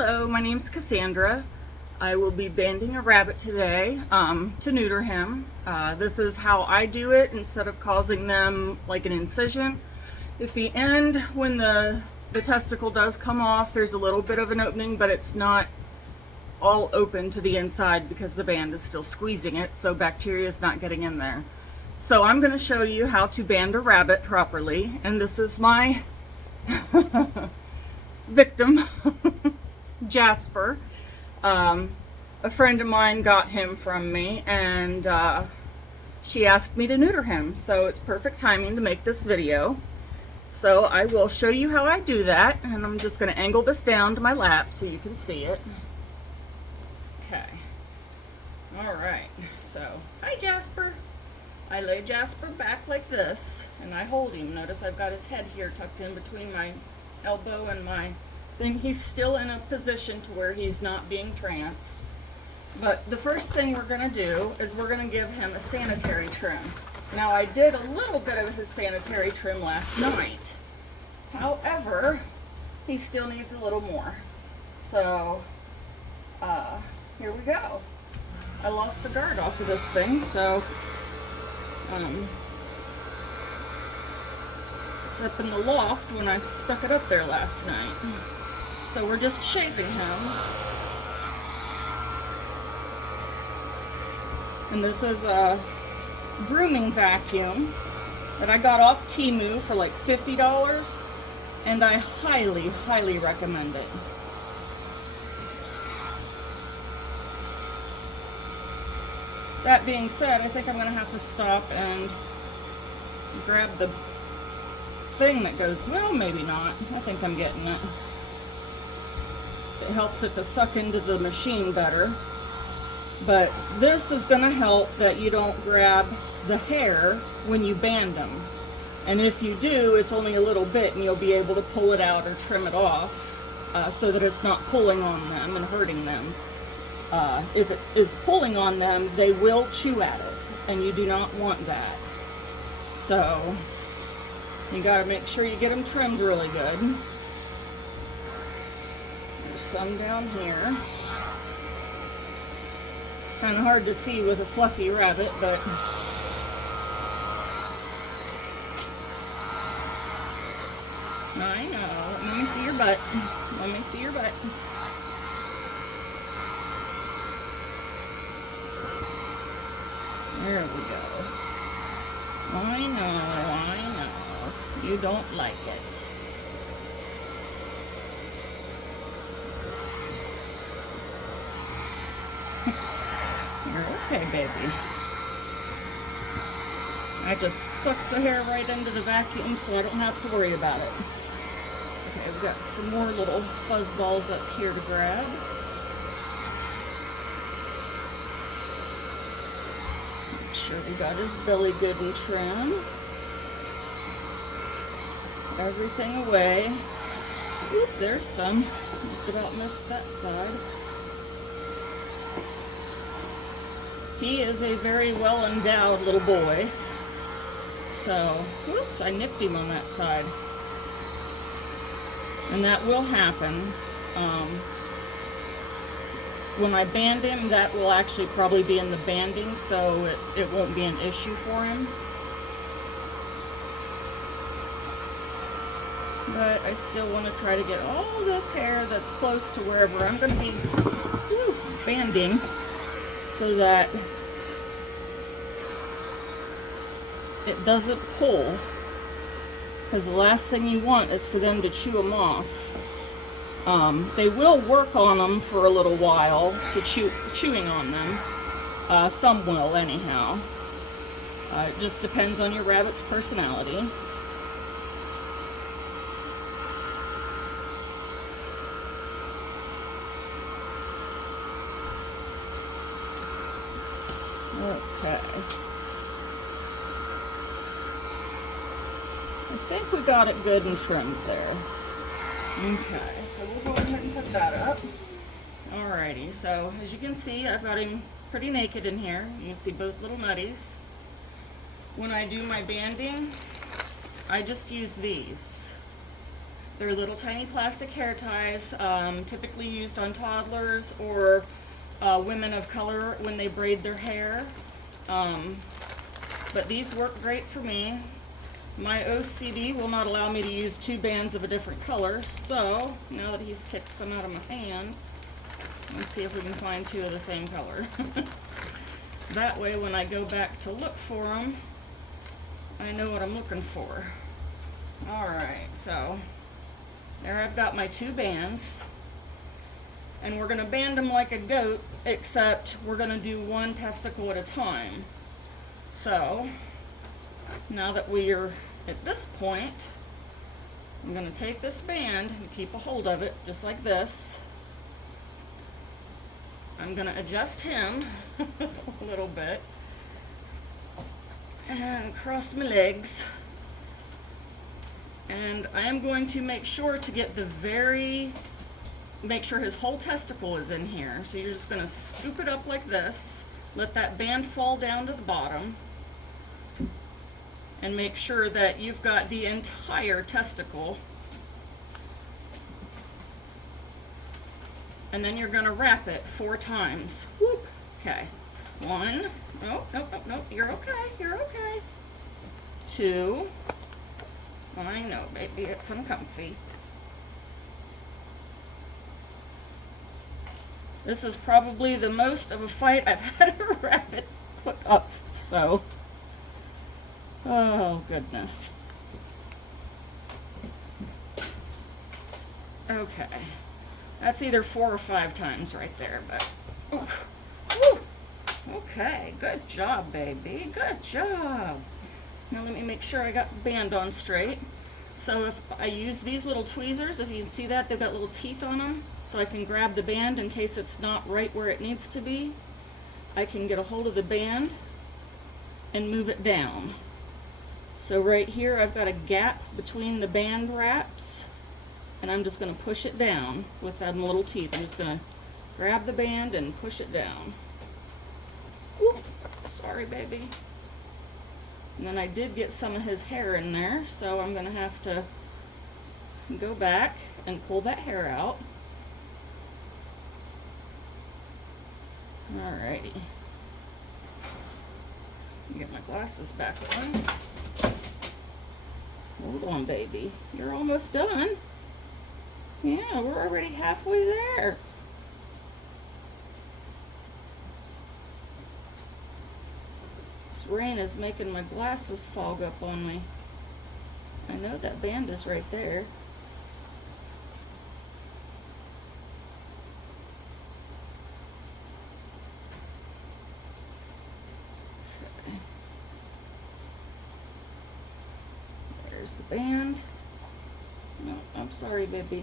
Hello, my name's Cassandra. I will be banding a rabbit today to neuter him. This is how I do it instead of causing them like an incision. At the end, when the testicle does come off, there's a little bit of an opening, but it's not all open to the inside because the band is still squeezing it, so bacteria is not getting in there. So I'm going to show you how to band a rabbit properly, and this is my victim, Jasper. A friend of mine got him from me, and she asked me to neuter him, so it's perfect timing to make this video. So I will show you how I do that, and I'm just going to angle this down to my lap so you can see it. Okay. Alright, so, hi Jasper. I lay Jasper back like this, and I hold him. Notice I've got his head here tucked in between my elbow and my thing. He's still in a position to where he's not being tranced. But the first thing we're going to do is we're going to give him a sanitary trim. Now I did a little bit of his sanitary trim last night. However, he still needs a little more. So, here we go. I lost the guard off of this thing, so it's up in the loft when I stuck it up there last night. So we're just shaving him. And this is a grooming vacuum that I got off Temu for like $50, and I highly, highly recommend it. That being said, I think I'm going to have to stop and grab the thing that goes, well, maybe not. I think I'm getting it. It helps it to suck into the machine better. But this is going to help that you don't grab the hair when you band them. And if you do, it's only a little bit, and you'll be able to pull it out or trim it off so that it's not pulling on them and hurting them. If it is pulling on them, they will chew at it, and you do not want that. So, you got to make sure you get them trimmed really good. There's some down here. It's kind of hard to see with a fluffy rabbit, but I know. Let me see your butt. Let me see your butt. There we go. I know. You don't like it. You're okay, baby. I just sucks the hair right into the vacuum so I don't have to worry about it. Okay, we've got some more little fuzz balls up here to grab. Make sure we got his belly good and trim. Everything away. Oop, there's some. Just about missed that side. He is a very well endowed little boy. So, whoops, I nipped him on that side. And that will happen. When I band him, that will actually probably be in the banding, so it won't be an issue for him. But I still want to try to get all this hair that's close to wherever I'm going to be banding, so that it doesn't pull. Because the last thing you want is for them to chew them off. They will work on them for a little while to chewing on them. Some will anyhow. It just depends on your rabbit's personality. Okay. I think we got it good and trimmed there. Okay, so we'll go ahead and put that up. Alrighty, so as you can see, I've got him pretty naked in here. You can see both little nutties. When I do my banding, I just use these. They're little tiny plastic hair ties, typically used on toddlers or women of color when they braid their hair. But these work great for me. My OCD will not allow me to use two bands of a different color, so now that he's kicked some out of my hand, let's see if we can find two of the same color. That way when I go back to look for them, I know what I'm looking for. Alright, so there I've got my two bands, and we're going to band them like a goat, except we're going to do one testicle at a time. So now that we're at this point, I'm going to take this band and keep a hold of it just like this. I'm going to adjust him a little bit and cross my legs. And I am going to make sure to get make sure his whole testicle is in here. So you're just going to scoop it up like this, let that band fall down to the bottom, and make sure that you've got the entire testicle. And then you're going to wrap it 4 times. Whoop. Okay. 1. Oh, nope. You're okay. You're okay. 2. I know, baby, it's uncomfy. This is probably the most of a fight I've had a rabbit put up, so. Oh, goodness. Okay. That's either 4 or 5 times right there, but. Oof. Woo. Okay, good job, baby. Good job. Now let me make sure I got the band on straight. So if I use these little tweezers, if you can see that, they've got little teeth on them, so I can grab the band in case it's not right where it needs to be. I can get a hold of the band and move it down. So right here I've got a gap between the band wraps, and I'm just going to push it down with them little teeth. I'm just going to grab the band and push it down. Whoop. Sorry, baby. And then I did get some of his hair in there, so I'm going to have to go back and pull that hair out. Alrighty. Get my glasses back on. Hold on, baby. You're almost done. Yeah, we're already halfway there. This rain is making my glasses fog up on me. I know that band is right there. Okay. There's the band. No, I'm sorry, baby.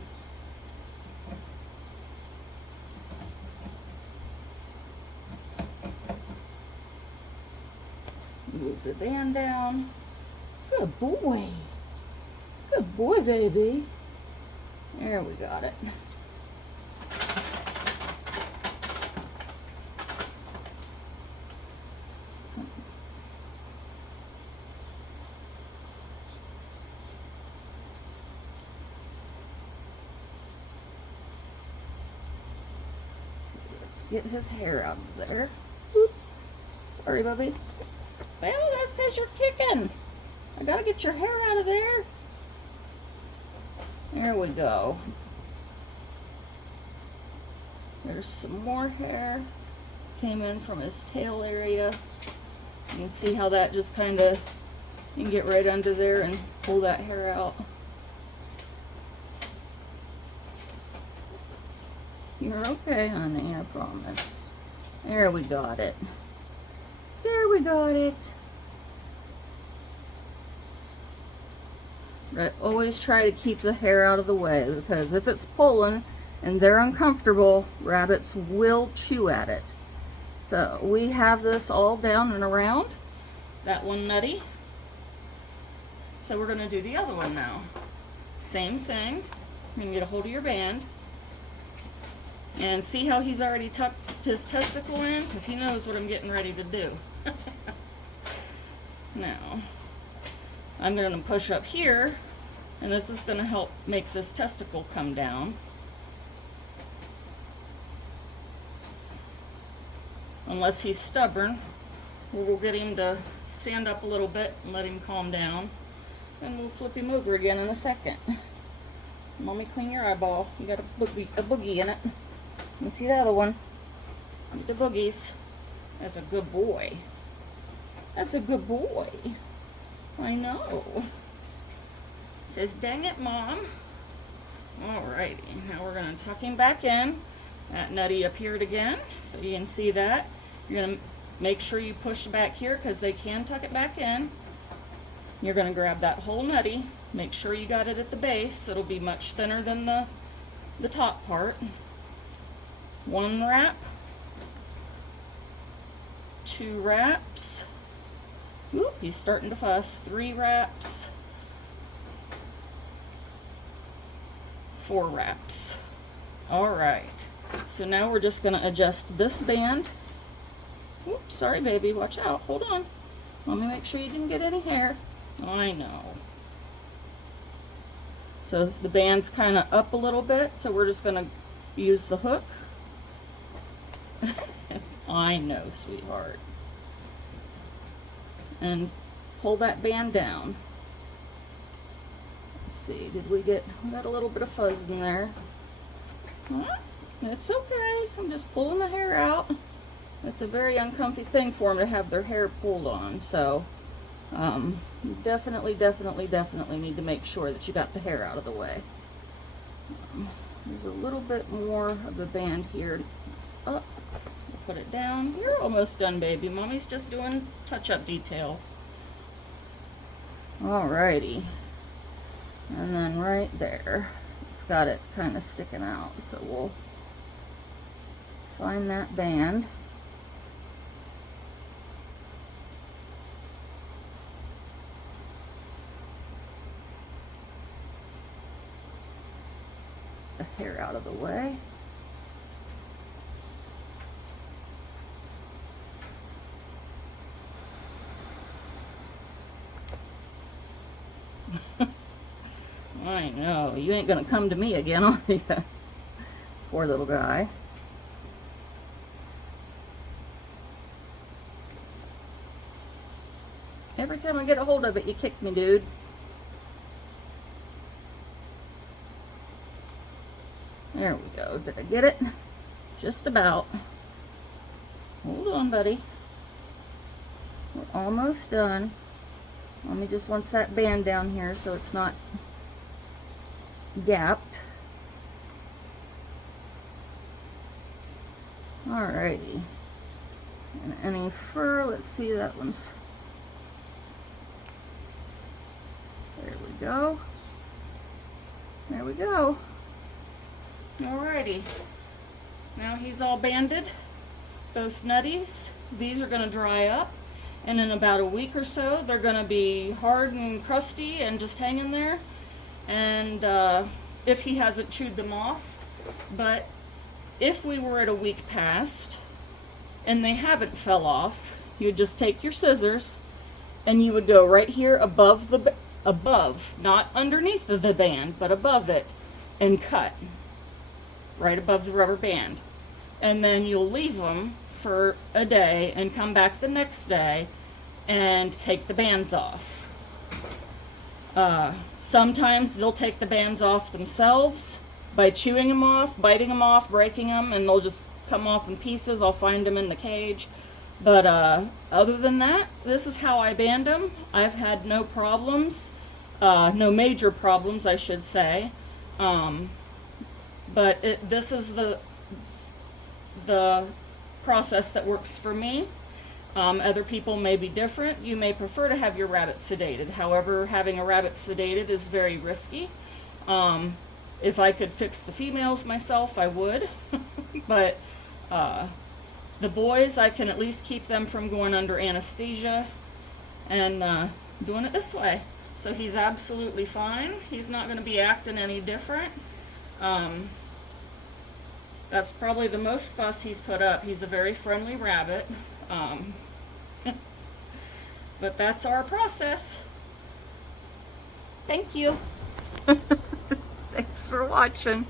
Move the band down. Good boy. Good boy, baby. There, we got it. Let's get his hair out of there. Oop. Sorry, Bubby. Well, that's because you're kicking. I gotta get your hair out of there. There we go. There's some more hair. Came in from his tail area. You can see how that just kind of, you can get right under there and pull that hair out. You're okay, honey, I promise. There, we got it. There, we got it. But always try to keep the hair out of the way, because if it's pulling and they're uncomfortable, rabbits will chew at it. So we have this all down and around. That one nutty. So we're going to do the other one now. Same thing. You can get a hold of your band. And see how he's already tucked his testicle in? Because he knows what I'm getting ready to do. Now, I'm going to push up here And this is going to help make this testicle come down. Unless he's stubborn, we'll get him to stand up a little bit and let him calm down. And we'll flip him over again in a second. Mommy, clean your eyeball. You got a boogie in it. Let me see the other one. Eat the boogies. That's a good boy. That's a good boy. I know. Says, dang it, Mom. Alrighty, now we're going to tuck him back in. That nutty appeared again, so you can see that. You're going to make sure you push back here because they can tuck it back in. You're going to grab that whole nutty. Make sure you got it at the base. It'll be much thinner than the top part. 1 wrap. 2 wraps. Oop, he's starting to fuss. 3 wraps. 4 wraps. Alright, so now we're just going to adjust this band. Oops, sorry baby, watch out, hold on. Let me make sure you didn't get any hair. I know. So the band's kind of up a little bit, so we're just going to use the hook. I know, sweetheart. And pull that band down. Let's see, we got a little bit of fuzz in there. It's okay. I'm just pulling the hair out. It's a very uncomfy thing for them to have their hair pulled on, so you definitely need to make sure that you got the hair out of the way. There's a little bit more of the band here. It's up. We'll put it down. You're almost done, baby. Mommy's just doing touch-up detail. Alrighty. And then right there, it's got it kind of sticking out, so we'll find that band. The hair out of the way. I know, you ain't gonna come to me again, are you? Poor little guy. Every time I get a hold of it, you kick me, dude. There we go. Did I get it? Just about. Hold on, buddy. We're almost done. Let me just once that band down here so it's not gapped. Alrighty. And any fur, let's see, that one's, there we go. There we go. Alrighty. Now he's all banded, both nutties. These are going to dry up, and in about a week or so they're going to be hard and crusty and just hanging there. And if he hasn't chewed them off. But if we were at a week past and they haven't fell off, you would just take your scissors and you would go right here above not underneath the band, but above it, and cut right above the rubber band. And then you'll leave them for a day and come back the next day and take the bands off. Sometimes they'll take the bands off themselves by chewing them off, biting them off, breaking them, and they'll just come off in pieces. I'll find them in the cage. But other than that, this is how I band them. I've had no problems, no major problems, I should say. But this is the process that works for me. Other people may be different. You may prefer to have your rabbit sedated. However, having a rabbit sedated is very risky. If I could fix the females myself, I would. But the boys, I can at least keep them from going under anesthesia and doing it this way. So he's absolutely fine. He's not going to be acting any different. That's probably the most fuss he's put up. He's a very friendly rabbit. But that's our process. Thank you. Thanks for watching.